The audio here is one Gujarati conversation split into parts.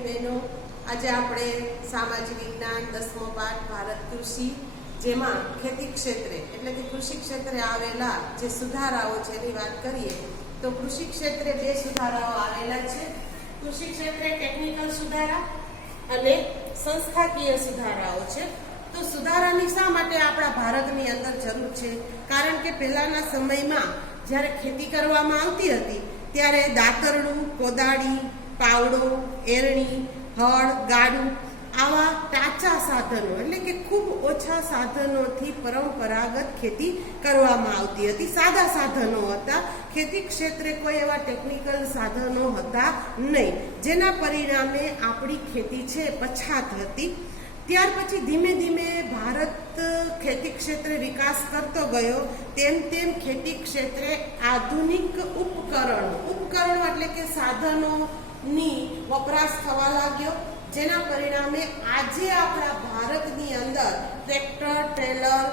બહેનો, આજે આપણે સામાજિક વિજ્ઞાન 10મો પાઠ ભારત કૃષિ, જેમાં ખેતી ક્ષેત્રે એટલે કે કૃષિ ક્ષેત્રે આવેલા જે સુધારાઓ છે એની વાત કરીએ તો કૃષિ ક્ષેત્રે બે સુધારાઓ આવેલા છે. કૃષિ ક્ષેત્રે ટેકનિકલ સુધારા અને સંસ્થાકીય સુધારાઓ છે. તો સુધારાની શા માટે આપણા ભારતની અંદર જરૂર છે? કારણ કે પહેલાના સમયમાં જ્યારે ખેતી કરવામાં આવતી હતી ત્યારે દાતરડું, કોદાળી, પાવડો, એરણી, હળ, ગાડું આવા ટાચા સાધનો એટલે કે ખૂબ ઓછા સાધનોથી પરંપરાગત ખેતી કરવામાં આવતી હતી. સાદા સાધનો હતા. ખેતી ક્ષેત્રે કોઈ એવા ટેકનિકલ સાધનો હતા નહીં, જેના પરિણામે આપણી ખેતી છે પછાત હતી. ત્યાર પછી ધીમે ધીમે ભારત ખેતી ક્ષેત્રે વિકાસ કરતો ગયો, તેમ તેમ ખેતી ક્ષેત્રે આધુનિક ઉપકરણો એટલે કે સાધનોની વપરાશ થવા લાગ્યો, જેના પરિણામે આજે આપણા ભારતની અંદર ટ્રેક્ટર, ટ્રેલર,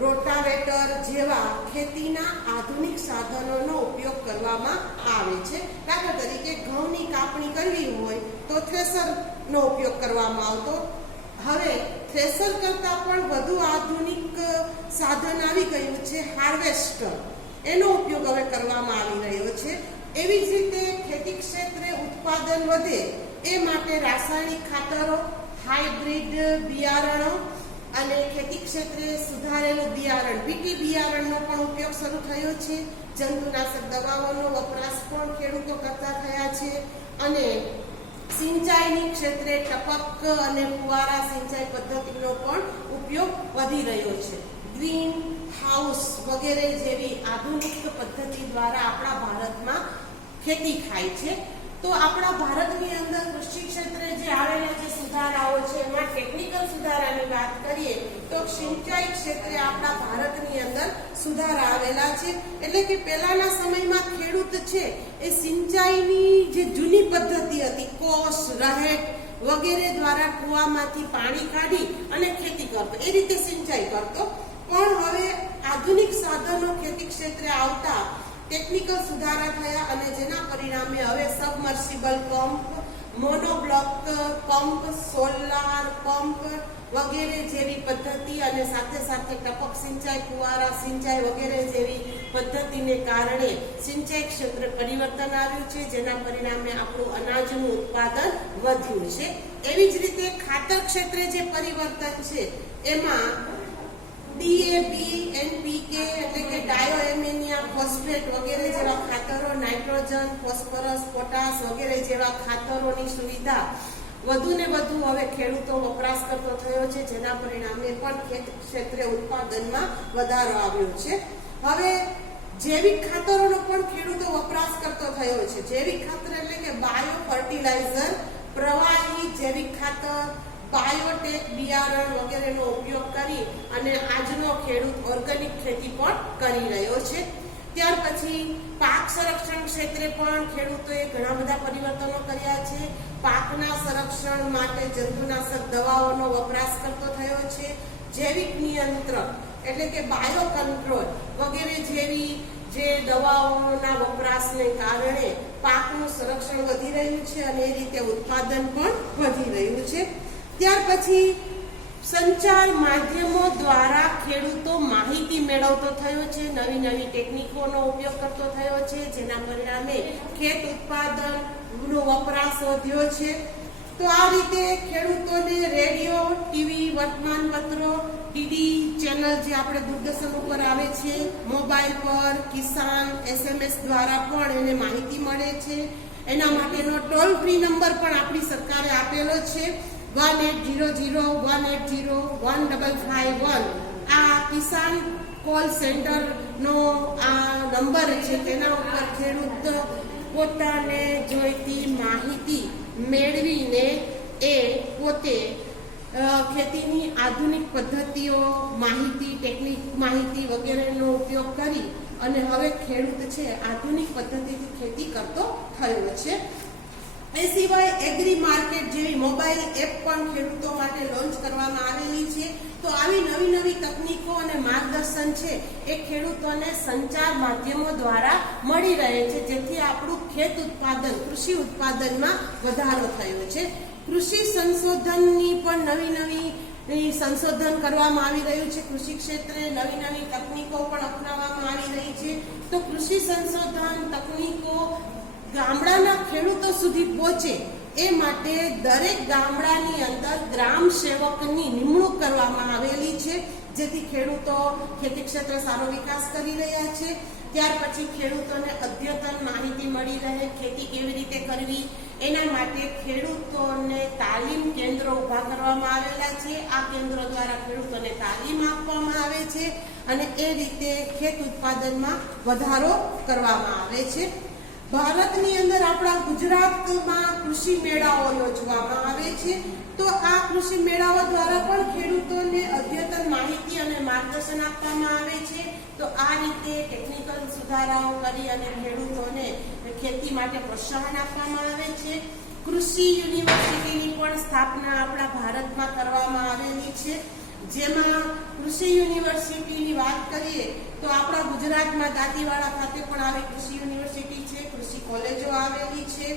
રોટાવેટર જેવા ખેતીના આધુનિક સાધનોનો ઉપયોગ કરવામાં આવે છે. દાખલા તરીકે ઘઉંની કાપણી કરવી હોય તો થ્રેશરનો ઉપયોગ કરવામાં આવતો. હવે થ્રેશર કરતા પણ વધુ આધુનિક સાધન આવી ગયું છે, હાર્વેસ્ટર. એનો ઉપયોગ હવે કરવામાં આવી રહ્યો છે. એવી જ રીતે ખેતી ક્ષેત્રે ઉત્પાદન વધે એ માટે રાસાયણિક ખાતરો, હાઇબ્રિડ બિયારણો અને ખેતી ક્ષેત્રે સુધારેલું બિયારણ બીટી બિયારણનો પણ ઉપયોગ શરૂ થયો છે. જંતુનાશક દવાઓનો વપરાશ પણ ખેડૂતો કરતા થયા છે અને સિંચાઈની ક્ષેત્રે ટપક અને ફુવારા સિંચાઈ પદ્ધતિનો પણ ઉપયોગ વધી રહ્યો છે. ગ્રીન હાઉસ વગેરે જેવી આધુનિક પદ્ધતિ દ્વારા આપણા ભારતમાં ખેતી થાય છે. તો આપણા ભારતની અંદર કૃષિ ક્ષેત્રે જે આવેલા જે સુધારાઓ છે એમાં ટેકનિકલ સુધારાની વાત કરીએ તો સિંચાઈ ક્ષેત્રે આપણા ભારતની અંદર સુધારા આવેલા છે. એટલે કે પહેલાના સમયમાં ખેડૂત છે એ સિંચાઈની જે જૂની પદ્ધતિ હતી, કોસ, રહેટ વગેરે દ્વારા કૂવામાંથી પાણી કાઢી અને ખેતી કરતો, એ રીતે સિંચાઈ કરતો. પણ હવે આધુનિક સાધનો ખેતી ક્ષેત્રે આવતા ટેકનિકલ સુધારા થયા અને જેના પરિણામે હવે submersible pump, monoblock pump, solar pump વગેરે જેવી પદ્ધતિ અને સાથે સાથે ટપક સિંચાઈ, ફુવારા સિંચાઈ વગેરે જેવી પદ્ધતિને કારણે સિંચાઈ ક્ષેત્રે પરિવર્તન આવ્યું છે, જેના પરિણામે આપણું અનાજનું ઉત્પાદન વધ્યું છે. એવી જ રીતે ખાતર ક્ષેત્રે જે પરિવર્તન છે એમાં ડીએપી, એનપીકે એટલે કે ડાયોએમોનિયા ફોસ્ફેટ વગેરે જેવા ખાતરો, નાઇટ્રોજન, ફોસ્ફરસ, પોટાશ વગેરે જેવા ખાતરોની સુવિધા વધુ ને વધુ હવે ખેડૂતો વપરાશ કરતો થયો છે, જેના પરિણામે પણ ખેત ક્ષેત્રે ઉત્પાદનમાં વધારો આવ્યો છે. હવે જૈવિક ખાતરોનો પણ ખેડૂતો વપરાશ કરતો થયો છે. જૈવિક ખાતર એટલે કે બાયો ફર્ટિલાઇઝર, પ્રવાહી જૈવિક ખાતર, બાયોટેક બિયારણ વગેરેનો ઉપયોગ કરી અને આજનો ખેડૂત ઓર્ગેનિક ખેતી પણ કરી રહ્યો છે. ત્યાર પછી પાક સંરક્ષણ ક્ષેત્રે પણ ખેડૂતોએ ઘણા બધા પરિવર્તનો કર્યા છે. પાકના સંરક્ષણ માટે જંતુનાશક દવાઓનો વપરાશ કરતો થયો છે. જૈવિક નિયંત્રણ એટલે કે બાયો કંટ્રોલ વગેરે જેવી જે દવાઓના વપરાશને કારણે પાકનું સંરક્ષણ વધી રહ્યું છે અને એ રીતે ઉત્પાદન પણ વધી રહ્યું છે. ત્યાર પછી સંચાર માધ્યમો દ્વારા ખેડૂતો માહિતી મેળવતો થયો છે, નવી નવી ટેકનિકોનો ઉપયોગ કરતો થયો છે, જેના પરિણામે ખેત ઉત્પાદનનો વપરાશ વધ્યો છે. તો આ રીતે ખેડૂતોને રેડિયો, ટીવી, વર્તમાનપત્રો, ડીડી ચેનલ જે આપણે દૂરદર્શન ઉપર આવે છે, મોબાઈલ પર કિસાન SMS દ્વારા પણ એને માહિતી મળે છે. એના માટેનો ટોલ ફ્રી નંબર પણ આપણી સરકારે આપેલો છે, 1800-180-1551. આ કિસાન કોલ સેન્ટરનો આ નંબર છે, તેના ઉપર ખેડૂત પોતાને જોઈતી માહિતી મેળવીને એ પોતે ખેતીની આધુનિક પદ્ધતિઓ, ટેકનિક માહિતી વગેરેનો ઉપયોગ કરી અને હવે ખેડૂત છે આધુનિક પદ્ધતિથી ખેતી કરતો થયો છે. એ સિવાય એગ્રી માર્કેટ જેવી મોબાઈલ એપ પણ ખેડૂતો માટે લોન્ચ કરવામાં આવેલી છે. તો આવી નવી નવી તકનીકો અને માર્ગદર્શન છે એ ખેડૂતોને સંચાર માધ્યમો દ્વારા મળી રહે છે, જેથી આપણું ખેત ઉત્પાદન, કૃષિ ઉત્પાદનમાં વધારો થયો છે. કૃષિ સંશોધનની પણ નવી સંશોધન કરવામાં આવી રહ્યું છે. કૃષિ ક્ષેત્રે નવી નવી તકનીકો પણ અપનાવવામાં આવી રહી છે. તો કૃષિ સંશોધન તકનીકો ગામડાના ખેડૂતો સુધી પહોંચે એ માટે દરેક ગામડાની અંદર ગ્રામ સેવકની નિમણૂક કરવામાં આવેલી છે, જેથી ખેડૂતો ખેતી ક્ષેત્રે સારો વિકાસ કરી રહ્યા છે. ત્યાર પછી ખેડૂતોને અદ્યતન માહિતી મળી રહે, ખેતી કેવી રીતે કરવી એના માટે ખેડૂતોને તાલીમ કેન્દ્રો ઊભા કરવામાં આવેલા છે. આ કેન્દ્રો દ્વારા ખેડૂતોને તાલીમ આપવામાં આવે છે અને એ રીતે ખેત ઉત્પાદનમાં વધારો કરવામાં આવે છે. ભારતની અંદર આપણા ગુજરાતમાં કૃષિ મેળાઓ યોજવામાં આવે છે. તો આ કૃષિ મેળાઓ દ્વારા પણ ખેડૂતોને અદ્યતન માહિતી અને માર્ગદર્શન આપવામાં આવે છે. તો આ રીતે ટેકનિકલ સુધારાઓ કરી અને ખેડૂતોને ખેતી માટે પ્રોત્સાહન આપવામાં આવે છે. કૃષિ યુનિવર્સિટીની પણ સ્થાપના આપણા ભારતમાં કરવામાં આવેલી છે, જેમાં કૃષિ યુનિવર્સિટીની વાત કરીએ તો આપણા ગુજરાતમાં દાંતીવાડા ખાતે પણ આવી કૃષિ યુનિવર્સિટી છે, કૃષિ કોલેજો આવેલી છે.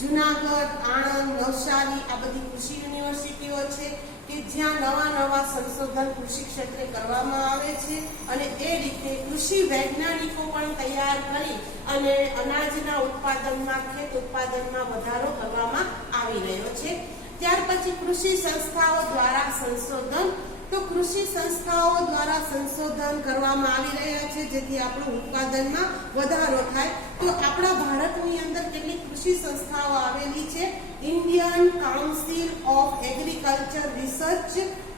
જુનાગઢ, આણંદ, નવસારી આ બધી કૃષિ યુનિવર્સિટીઓ છે કે જ્યાં નવા સંશોધન કૃષિ ક્ષેત્રે કરવામાં આવે છે અને એ રીતે કૃષિ વૈજ્ઞાનિકો પણ તૈયાર કરી અને અનાજના ઉત્પાદનમાં, ખેત ઉત્પાદનમાં વધારો કરવામાં આવી રહ્યો છે. ત્યાર પછી કૃષિ સંસ્થાઓ દ્વારા સંશોધન. તો કૃષિ સંસ્થાઓ દ્વારા સંશોધન કરવામાં આવી રહ્યા છે, જેથી આપણું ઉત્પાદનમાં વધારો થાય. તો આપણા ભારતની અંદર કેટલીક કૃષિ સંસ્થાઓ આવેલી છે. Indian Council of Agriculture Research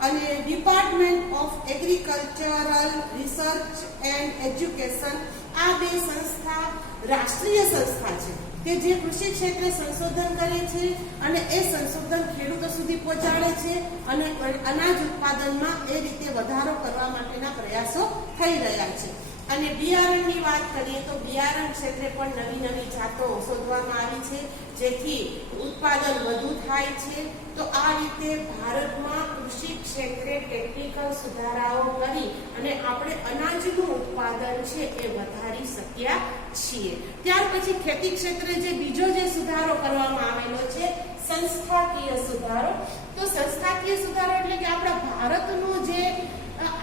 અને Department of Agricultural Research and Education. આ બે સંસ્થા રાષ્ટ્રીય સંસ્થા છે કે જે કૃષિ ક્ષેત્રે સંશોધન કરે છે અને એ સંશોધન ખેડૂતો સુધી પહોંચાડે છે અને અનાજ ઉત્પાદનમાં એ રીતે વધારો કરવા માટેના પ્રયાસો થઈ રહ્યા છે. અને બિયારણની વાત કરીએ તો બિયારણ ક્ષેત્રે પણ નવી જાતો શોધવામાં આવી છે, જેથી ઉત્પાદન વધુ થાય છે. તો આ રીતે ભારતમાં કૃષિ ક્ષેત્રે ટેકનિકલ સુધારાઓ કરી અને આપણે અનાજનું ઉત્પાદન છે એ વધારી શક્યા છીએ. ત્યાર પછી ખેતી ક્ષેત્રે બીજો સુધારો કરવામાં આવેલો છે સંસ્થાકીય સુધારો. તો સંસ્થાકીય સુધારો એટલે કે આપણા ભારતનું જે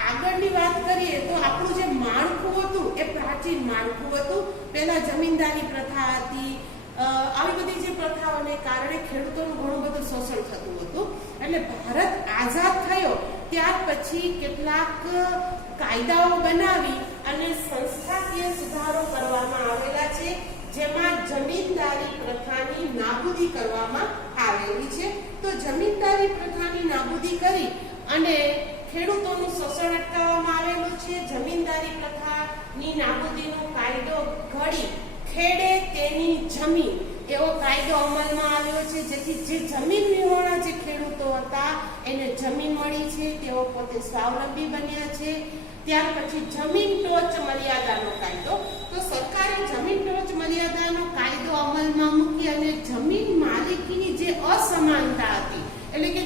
આગળની વાત કરીએ તો આપણું જે માળખું હતું એ પ્રાચીન માળખું હતું. પહેલા જમીનદારી પ્રથા હતી. આવી બધી જે પ્રથાઓને કારણે ખેડૂતોનું ઘણું બધું શોષણ થતું હતું. એટલે ભારત આઝાદ થયો ત્યાર પછી કેટલાક કાયદાઓ બનાવી અને સંસ્થાકીય સુધારો કરવામાં આવેલા છે, જેમાં જમીનદારી પ્રથાની નાબૂદી કરવામાં આવેલી છે. તો જમીનદારી પ્રથાની નાબૂદી કરી અને ખેડૂતોનું શોષણ અટકાવવામાં આવેલું છે. જમીનદારી પ્રથાની નાબૂદીનો કાયદો ઘડી ખેડે તેની જમીન એવો કાયદો અમલમાં આવ્યો છે, જેથી જે જમીન વિહોણા જે ખેડૂતો હતા એને જમીન મળી છે, તેઓ પોતે સ્વાવલંબી બન્યા છે. ત્યાર પછી જમીન ટોચ મર્યાદાનો કાયદો. તો સરકારે જમીન ટોચ મર્યાદાનો કાયદો અમલમાં મૂકી અને જમીન માલિકીની જે અસમાનતા હતી, એટલે કે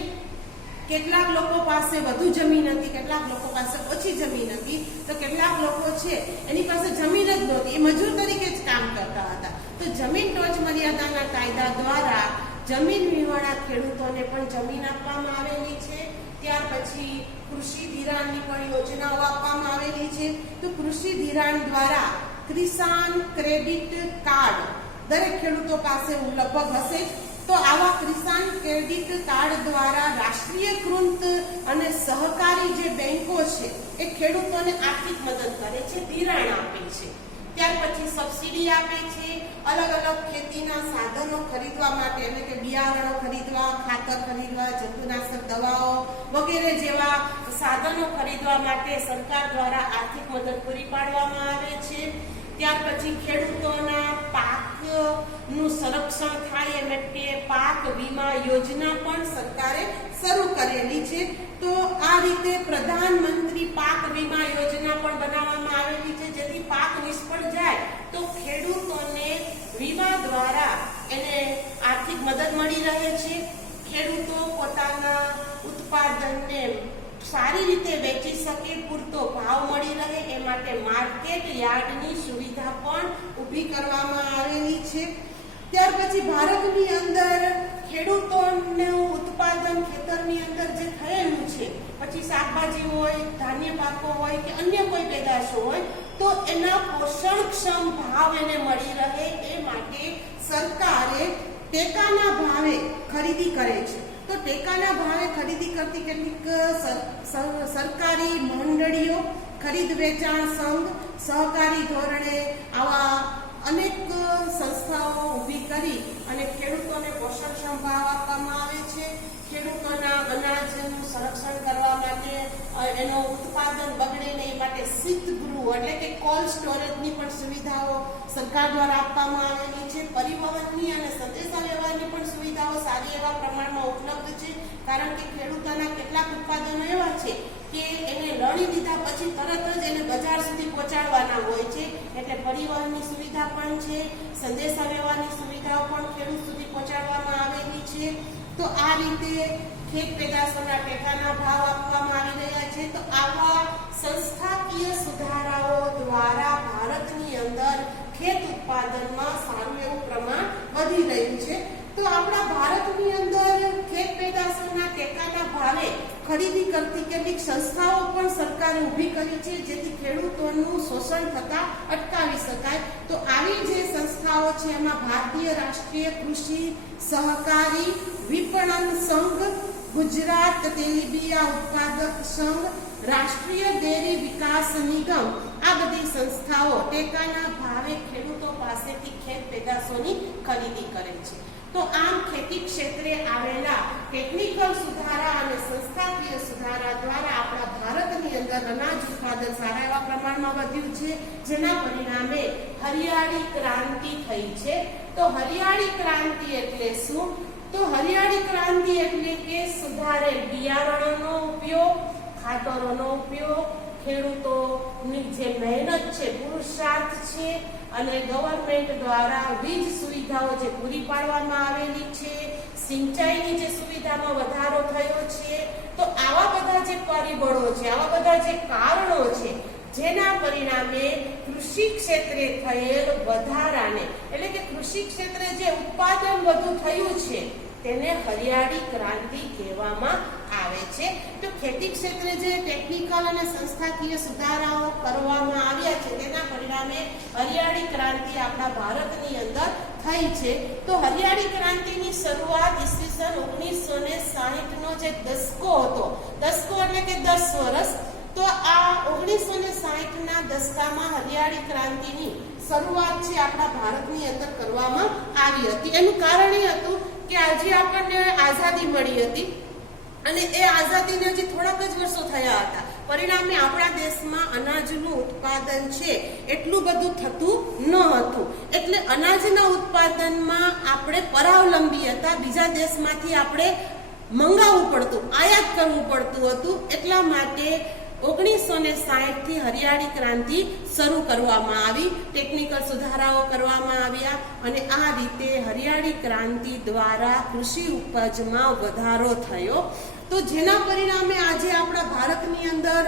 કેટલાક લોકો પાસે વધુ જમીન હતી, કેટલાક લોકો પાસે ઓછી જમીન હતી. તો કેટલાક લોકો છે એની પાસે જમીન જ નહોતી, એ મજૂર તરીકે જ કામ કરતા હતા. તો જમીન ટોચ મર્યાદાના કાયદા દ્વારા જમીન વિહોણા ખેડૂતોને પણ જમીન આપવામાં આવેલી છે. ત્યાર પછી કૃષિ ધિરાણની પણ યોજનાઓ આપવામાં આવેલી છે. તો કૃષિ ધિરાણ દ્વારા કિસાન ક્રેડિટ કાર્ડ દરેક ખેડૂતો પાસે લગભગ હશે. તો આવા કિસાન ક્રેડિટ કાર્ડ દ્વારા રાષ્ટ્રીયકૃત અને સહકારી જે બેંકો છે એ ખેડૂતોને આર્થિક મદદ કરે છે, ધિરાણ આપે છે. ત્યાર પછી સબસિડી આપે છે. અલગ અલગ ખેતીના સાધનો ખરીદવા માટે, એટલે કે બિયારણો ખરીદવા, ખાતર ખરીદવા, જંતુનાશક દવાઓ વગેરે જેવા સાધનો ખરીદવા માટે સરકાર દ્વારા આર્થિક મદદ પૂરી પાડવામાં આવે છે. ત્યાર પછી ખેડૂતોના પાકનું સંરક્ષણ થાય એ માટે પાક વીમા યોજના પણ સરકારે શરૂ કરેલી છે. તો આ રીતે પ્રધાનમંત્રી પાક વીમા યોજના પણ બનાવવામાં આવેલી છે, જેથી પાક નિષ્ફળ જાય તો ખેડૂતોને વીમા દ્વારા એને આર્થિક મદદ મળી રહે છે. ખેડૂતો પોતાના ઉત્પાદનને સારી રીતે વેચી શકે, પૂરતો ભાવ મળી રહે એ માટે માર્કેટ યાર્ડની સુવિધા પણ ઊભી કરવામાં આવેલી છે. ત્યાર પછી ભારતની અંદર ખેડૂતોનું ઉત્પાદન ખેતરની અંદર જે થયેલું છે, પછી શાકભાજી હોય, ધાન્ય પાકો હોય કે અન્ય કોઈ પેદાશો હોય, તો એના પોષણક્ષમ ભાવ એને મળી રહે એ માટે સરકારે ટેકાના ભાવે ખરીદી કરે છે. તો ટેકાના ભાવે ખરીદી કરતી કેટલીક સરકારી મંડળીઓ, ખરીદ વેચાણ સંઘ, સહકારી ધોરણે આવા અનેક સંસ્થાઓ ઊભી કરી અને ખેડૂતોને પોષણક્ષમ ભાવ આપવામાં આવે છે. ખેડૂતોના અનાજનું સંરક્ષણ કરવા માટે, એનો ઉત્પાદન બગડે નહીં એ માટે શીતગૃહ એટલે કે કોલ્ડ સ્ટોરેજની પણ સુવિધાઓ સરકાર દ્વારા આપવામાં આવેલી છે. પરિવહનની અને સંદેશાવ્યવહારની પણ સુવિધાઓ સારી એવા પ્રમાણમાં ઉપલબ્ધ છે, કારણ કે ખેડૂતોના કેટલાક ઉત્પાદનો એવા છે કે એને લણી લીધા પછી તરત જ એને બજાર સુધી પહોંચાડવાના હોય છે, એટલે પરિવહનની સુવિધા પણ છે, સંદેશાવ્યવહારની સુવિધાઓ પણ ખેડૂત સુધી પહોંચાડવામાં આવેલી છે. તો આ રીતે ખેત પેદાશોના ટેકાના ભાવ આપવામાં આવી રહ્યા છે. તો આવા સંસ્થાકીય સુધારાઓ દ્વારા ભારતની અંદર ખેત ઉત્પાદનમાં સારું એવું પ્રમાણ વધી રહ્યું છે. તો આપણા ભારતની અંદર ખેત પેદાશોના ટેકાના ભાવે ખરીદી કરતી કેટલીક સંસ્થાઓ પણ સરકારે ઊભી કરી છે, જેથી ખેડૂતોનું શોષણ થતા અટકાવી શકાય. તો આવી જે સંસ્થાઓ છે એમાં ભારતીય રાષ્ટ્રીય કૃષિ સહકારી વિપણન સંઘ, ગુજરાત તેલીબિયા ઉત્પાદક સંઘ, રાષ્ટ્રીય ડેરી વિકાસ નિગમ, આ બધી સંસ્થાઓ ટેકાના ભાવે ખેડૂતો પાસેથી ખેત પેદાશોની ખરીદી કરે છે. તો આમ ખેતી ક્ષેત્રે આવેલા ટેકનિકલ સુધારા અને સંસ્થાકીય સુધારા દ્વારા આપણા ભારતની અંદર અનાજ ઉત્પાદન સારા એવા પ્રમાણમાં વધ્યું છે, જેના પરિણામે હરિયાળી ક્રાંતિ થઈ છે. તો હરિયાળી ક્રાંતિ એટલે શું? તો હરિયાળી ક્રાંતિ એટલે કે સુધારેલ બિયારણોનો ઉપયોગ, ખાતરોનો ઉપયોગ, ખેડૂતોની જે મહેનત છે, પુરુષાર્થ છે, અને ગવર્નમેન્ટ દ્વારા વીજ સુવિધાઓ જે પૂરી પાડવામાં આવેલી છે, સિંચાઈની જે સુવિધામાં વધારો થયો છે. તો આવા બધા જે પરિબળો છે, આવા બધા જે કારણો છે, જેના પરિણામે કૃષિ ક્ષેત્રે થયેલ વધારાને એટલે કે કૃષિ ક્ષેત્રે જે ઉત્પાદન વધુ થયું છે તેને હરિયાળી ક્રાંતિ કહેવામાં આવે છે. તો ખેતી ક્ષેત્રે જે ટેકનિકલ અને સંસ્થાકીય સુધારાઓ કરવામાં આવ્યા છે તેના પરિણામે હરિયાળી ક્રાંતિ આપણા ભારતની અંદર થઈ છે. તો હરિયાળી ક્રાંતિની શરૂઆત ઈસવીસન 1960 નો જે દસકો હતો, દસકો એટલે કે 10 વર્ષ, તો આ 1960 ના દસકામાં હરિયાળી ક્રાંતિની શરૂઆત છે આપણા ભારતની અંદર કરવામાં આવી હતી. એનું કારણ એ હતું કે આજે આપણને આઝાદી મળી હતી અને એ આઝાદીને હજી થોડાક જ વર્ષો થયા હતા. પરિણામે આપણા દેશમાં અનાજનું ઉત્પાદન છે એટલું બધું થતું ન હતું, એટલે અનાજના ઉત્પાદનમાં આપણે પરાવલંબી હતા. બીજા દેશમાંથી આપણે મંગાવવું પડતું, આયાત કરવું પડતું હતું. એટલા માટે 1960 થી હરિયાળી ક્રાંતિ શરૂ કરવામાં આવી, ટેકનિકલ સુધારાઓ કરવામાં આવ્યા અને આ રીતે હરિયાળી ક્રાંતિ દ્વારા કૃષિ ઉપજમાં વધારો થયો. તો જેના પરિણામે આજે આપણા ભારતની અંદર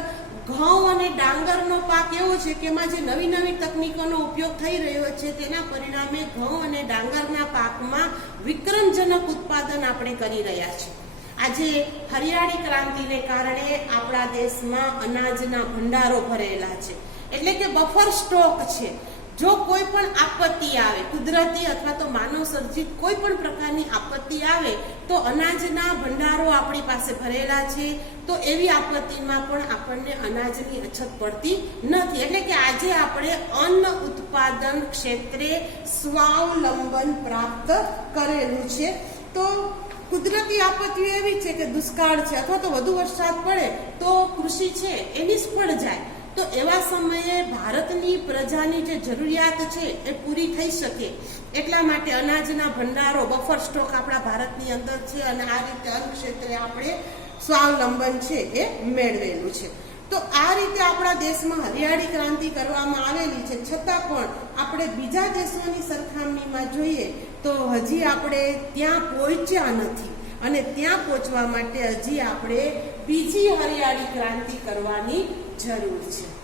ઘઉં અને ડાંગરનો પાક એવો છે કે એમાં જે નવી નવી તકનીકોનો ઉપયોગ થઈ રહ્યો છે, તેના પરિણામે ઘઉં અને ડાંગરના પાકમાં વિક્રમજનક ઉત્પાદન આપણે કરી રહ્યા છીએ. આજે હરિયાળી ક્રાંતિને કારણે આપણા દેશમાં અનાજના ભંડારો ભરેલા છે, એટલે કે બફર સ્ટોક છે. જો કોઈ પણ આપત્તિ આવે, કુદરતી અથવા તો માનવ સર્જિત કોઈ પણ પ્રકારની આપત્તિ આવે તો અનાજના ભંડારો આપણી પાસે ભરેલા છે. તો એવી આપત્તિમાં પણ આપણને અનાજની અછત પડતી નથી. એટલે કે આજે આપણે અન્ન ઉત્પાદન ક્ષેત્રે સ્વાવલંબન પ્રાપ્ત કરેલું છે. તો કુદરતી આપત્તિઓ એવી છે કે દુષ્કાળ છે અથવા તો વધુ વરસાદ પડે તો કૃષિ છે એ નિષ્ફળ જાય. તો એવા સમયે ભારતની પ્રજાની જે જરૂરિયાત છે એ પૂરી થઈ શકે એટલા માટે અનાજના ભંડારો, બફર સ્ટોક આપણા ભારતની અંદર છે અને આ રીતે અન્ન ક્ષેત્રે આપણે સ્વાવલંબન છે એ મેળવેલું છે. તો આ રીતે આપણા દેશમાં હરિયાળી ક્રાંતિ કરવામાં આવેલી છે, છતાં પણ આપણે બીજા દેશોની સરખામણીમાં જોઈએ તો હજી આપણે ત્યાં પહોંચ્યા નથી, અને ત્યાં પહોંચવા માટે હજી આપણે બીજી હરિયાળી ક્રાંતિ કરવાની જરૂર છે.